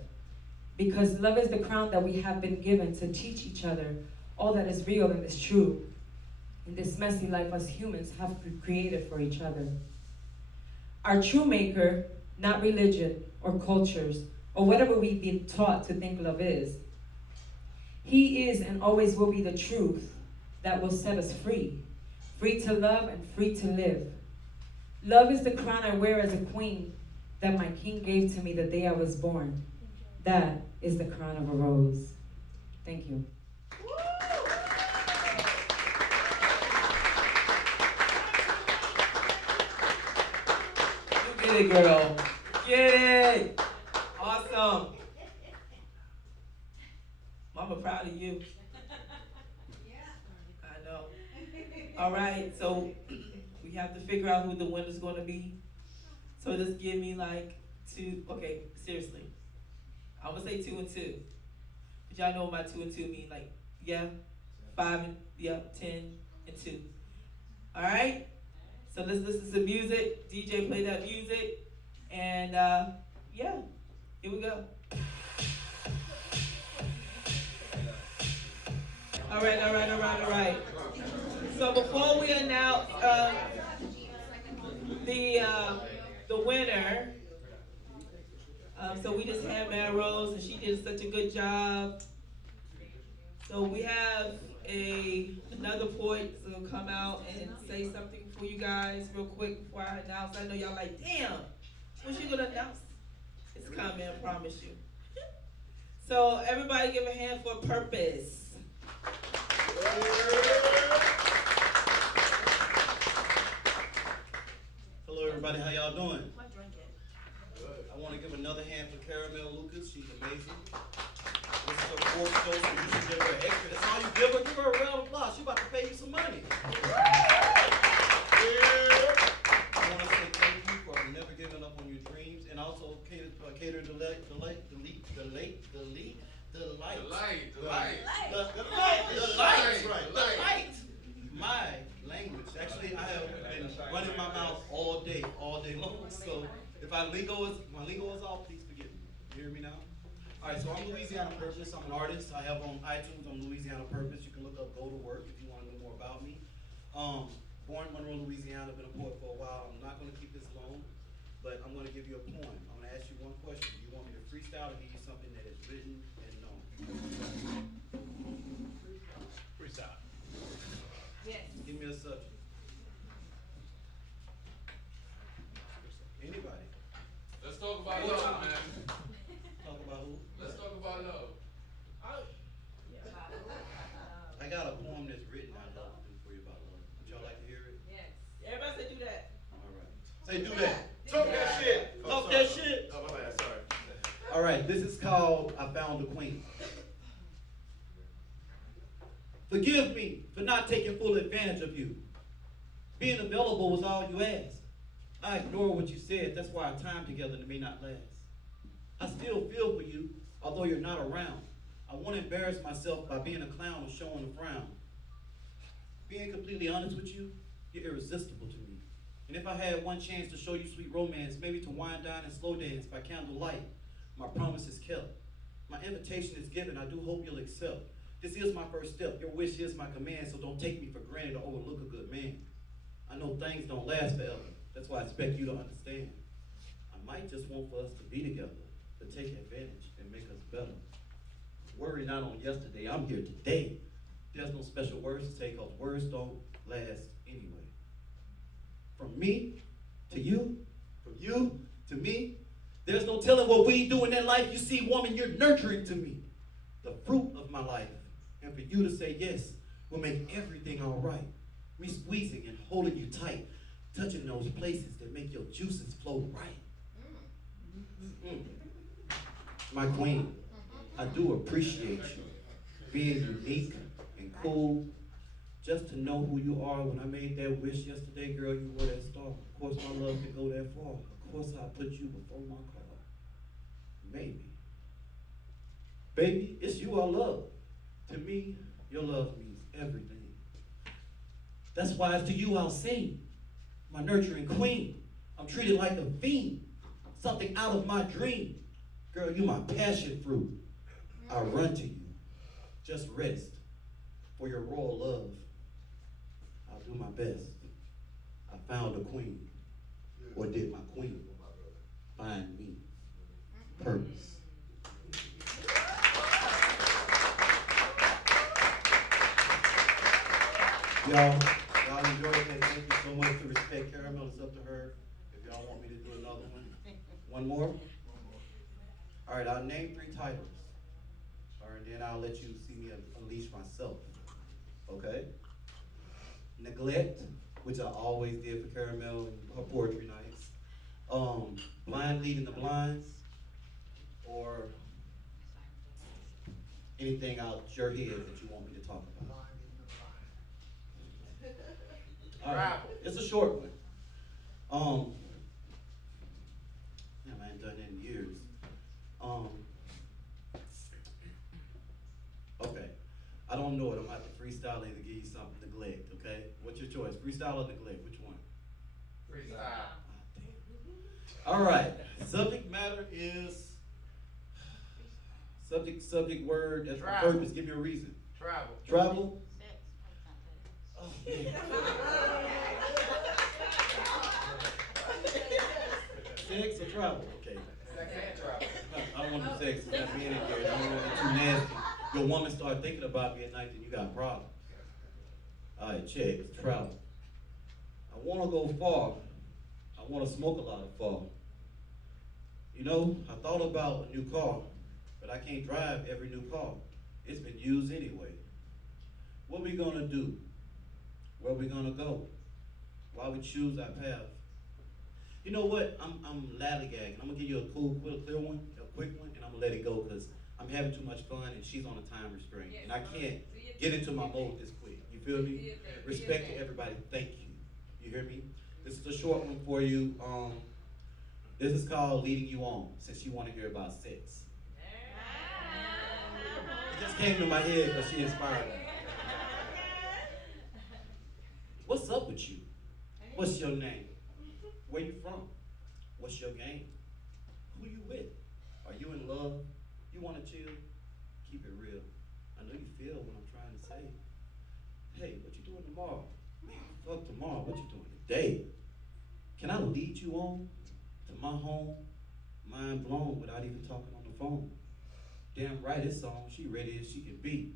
Because love is the crown that we have been given to teach each other all that is real and is true in this messy life us humans have created for each other. Our true maker, not religion or cultures or whatever we've been taught to think love is. He is and always will be the truth that will set us free. Free to love and free to live. Love is the crown I wear as a queen that my king gave to me the day I was born. That is the crown of a rose. Thank you. You get it, girl. Get it. Awesome. Mama, proud of you. I know. All right, so we have to figure out who the winner's going to be. So just give me like two. Okay, seriously. I'm going to say 2 and 2. But y'all know what my 2 and 2 mean. Like, yeah, 5 and, yeah, 10 and 2. All right? So let's listen to music. DJ, play that music. And, yeah, here we go. All right. So before we announce the winner, so we just had Mad Rose, and she did such a good job. So we have another poet that's gonna come out and say something for you guys real quick before I announce. I know y'all like, damn, what's she gonna announce? It's coming, I promise you. So everybody give a hand for Purpose. Hello everybody, how y'all doing? I want to give another hand for Caramel Lucas. She's amazing. This is her fourth show, so you should give her an extra. That's all you give her. Give her a round of applause. She's about to pay you some money. I want to say thank you for never giving up on your dreams, and also Catered Delight. My language. Actually, I have been running my mouth all day long. So If my lingo is off, please forgive me. You hear me now? All right, so I'm Louisiana Purpose. I'm an artist. I have on iTunes, I'm Louisiana Purpose. You can look up Go to Work if you want to know more about me. Born in Monroe, Louisiana, been a poet for a while. I'm not going to keep this long, but I'm going to give you a poem. I'm going to ask you one question. Do you want me to freestyle or give you something that is written and known? Freestyle. Yes. Give me a subject. Anybody? Let's talk about love, man. Talk about who? Let's talk about love. I got a poem that's written I love to do for you about love. Would y'all like to hear it? Yes. Everybody say do that. All right. Say do that. Talk that shit. Talk that shit. Oh, my bad, sorry. All right, this is called I Found the Queen. Forgive me for not taking full advantage of you. Being available was all you asked. I ignored what you said, that's why our time together may not last. I still feel for you, although you're not around. I won't embarrass myself by being a clown or showing a frown. Being completely honest with you, you're irresistible to me. And if I had one chance to show you sweet romance, maybe to wind down and slow dance by candlelight, my promise is kept. My invitation is given, I do hope you'll accept. This is my first step, your wish is my command, so don't take me for granted or overlook a good man. I know things don't last forever, that's why I expect you to understand. I might just want for us to be together, to take advantage and make us better. Worry not on yesterday, I'm here today. There's no special words to say, cause words don't last anyway. From me to you, from you to me, there's no telling what we do in that life. You see, woman, you're nurturing to me, the fruit of my life. And for you to say yes will make everything all right. Me squeezing and holding you tight, touching those places that make your juices flow right. My queen, I do appreciate you being unique and cool. Just to know who you are. When I made that wish yesterday, girl, you were that star. Of course, my love can go that far. Of course, I put you before my car. Maybe. Baby, it's you I love. To me, your love means everything. That's why it's to you I'll sing. My nurturing queen. I'm treated like a fiend. Something out of my dream. Girl, you my passion fruit. I run to you. Just rest for your royal love. I'll do my best. I found a queen. Or did my queen find me? Purpose. Y'all enjoyed that. Thank you so much for Respect Caramel. It's up to her. If y'all want me to do another one. One more? All right, I'll name 3 titles. All right, then I'll let you see me unleash myself. Okay? Neglect, which I always did for Caramel and her poetry nights. Blind leading the blinds, or anything out your head that you want me to talk about. All right, it's a short one. I ain't done it in years. Okay, I don't know it. I'm about to freestyle it to give you something. Neglect, okay? What's your choice? Freestyle or neglect? Which one? Freestyle. All right. Subject matter is subject word. That's my Travel. purpose. Give me a reason. Travel. Travel. Oh, man. Sex or travel? Okay. Sex and travel. I don't want to sex. It's not being in there. I don't want to be too nasty. Your woman start thinking about me at night, then you got problems. All right, check. Travel. I want to go far. I want to smoke a lot of far. You know, I thought about a new car, but I can't drive every new car. It's been used anyway. What we gonna do? Where we gonna go? Why we choose our path? You know what? I'm lallygagging. I'm gonna give you a cool, clear one, a quick one, and I'm gonna let it go because I'm having too much fun and she's on a time restraint, and I can't get into my mode this quick. You feel me? Respect to everybody. Thank you. You hear me? This is a short one for you. This is called Leading You On, since you want to hear about sex. It just came to my head because she inspired me. What's up with you? What's your name? Where you from? What's your game? Who you with? Are you in love? You wanna chill? Keep it real. I know you feel what I'm trying to say. Hey, what you doing tomorrow? Man, fuck tomorrow, what you doing today? Can I lead you on to my home? Mind blown without even talking on the phone. Damn right, it's on, she ready as she can be.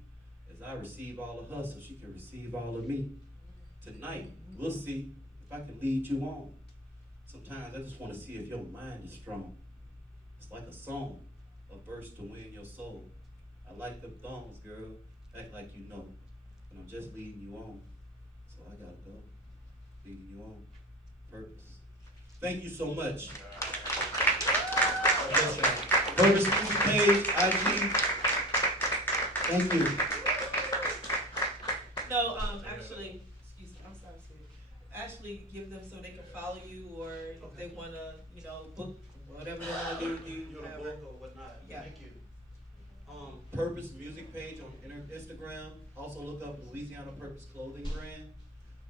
As I receive all of her so she can receive all of me. Tonight, we'll see if I can lead you on. Sometimes I just want to see if your mind is strong. It's like a song, a verse to win your soul. I like them thongs, girl, act like you know. But I'm just leading you on, so I gotta go. Leading you on, purpose. Thank you so much. Purpose Music page, IG. Thank you. No, actually, excuse me, I'm sorry, sweetie. Actually, give them so they can follow you, or if they wanna, book whatever they wanna do with you. You're a book or whatnot. Yeah. Thank you. Purpose Music page on Instagram. Also look up Louisiana Purpose Clothing Brand.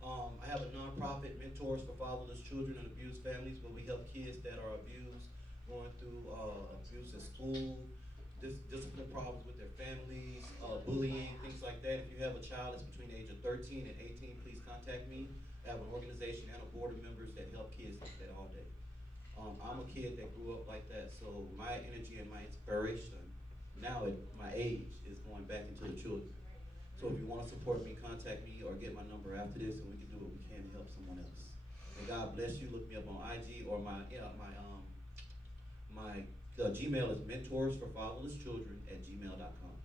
I have a nonprofit, Mentors for Fatherless Children and Abused Families, where we help kids that are abused, going through abuse at school, discipline problems with their families, bullying, things like that. If you have a child that's between the age of 13 and 18, please contact me. I have an organization and a board of members that help kids like that all day. I'm a kid that grew up like that, so my energy and my inspiration now at my age is going back into the children. So if you want to support me, contact me or get my number after this, and we can do what we can to help someone else. And God bless you. Look me up on IG or my Gmail is mentorsforfatherlesschildren@gmail.com.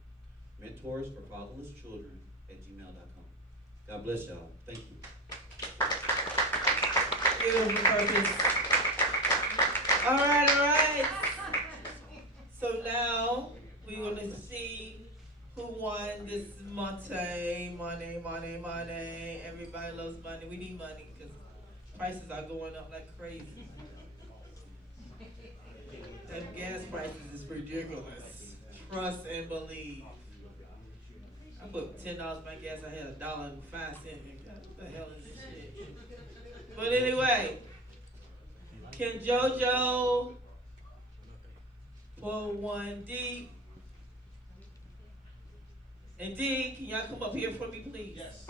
Mentorsforfatherlesschildren@gmail.com. God bless y'all. Thank you. Beautiful, Purpose. All right. So now we're gonna see who won this money. Everybody loves money. We need money because prices are going up like crazy. And gas prices is ridiculous. Trust and believe. I put $10 in my gas. I had $1.05. What the hell is this shit? But anyway, can JoJo pull one deep? And D, can y'all come up here for me, please? Yes.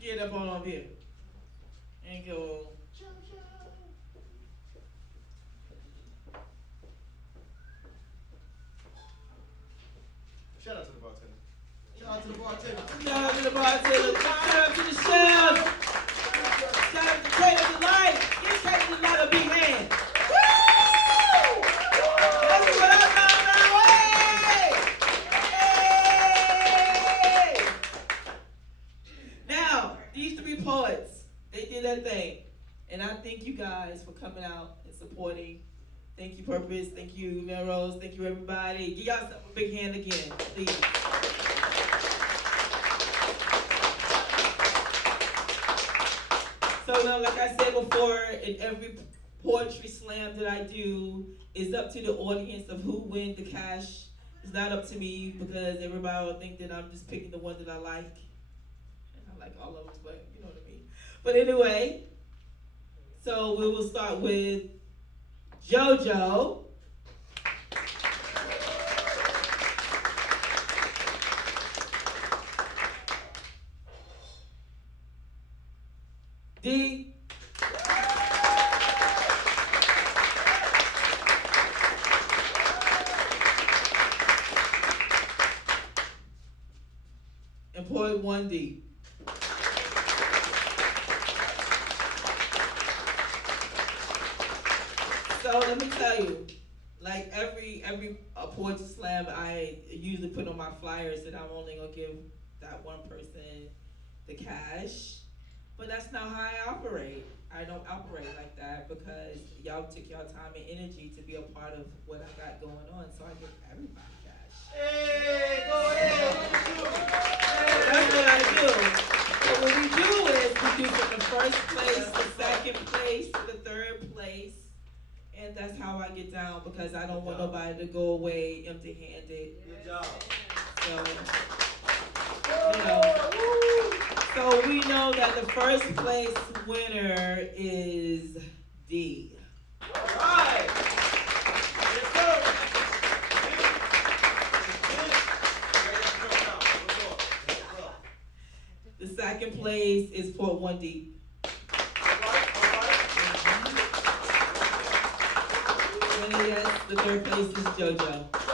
Get up on up here. And go. Shout out to the bartender. Shout out to the bartender. Shout out to the bartender. Shout out to the chef. Shout out to Catered Delight. Give Catered Delight a big hand. Woo! That's what I'm talking about. Hey! Now, these three poets, they did their thing. And I thank you guys for coming out and supporting. Thank you, Purpose. Thank you, Melrose. Thank you, everybody. Give y'all a big hand again, please. So now, like I said before, in every poetry slam that I do, it's up to the audience of who wins the cash. It's not up to me because everybody will think that I'm just picking the one that I like. And I like all of them, but you know what I mean. But anyway, so we will start with JoJo. D. And poet 1D. So let me tell you, like every poetry slam, I usually put on my flyers that I'm only gonna give that one person the cash. But that's not how I operate. I don't operate like that because y'all took y'all time and energy to be a part of what I got going on, so I give everybody cash. Hey, go ahead. That's what I do. So what we do is we do from the first place, the second place, to the third place. And that's how I get down because I don't want nobody to go away empty-handed. Good job. So, So we know that the first place winner is D. All right. Yes, sir. The second place is Port One Deep. And yes, the third place is JoJo.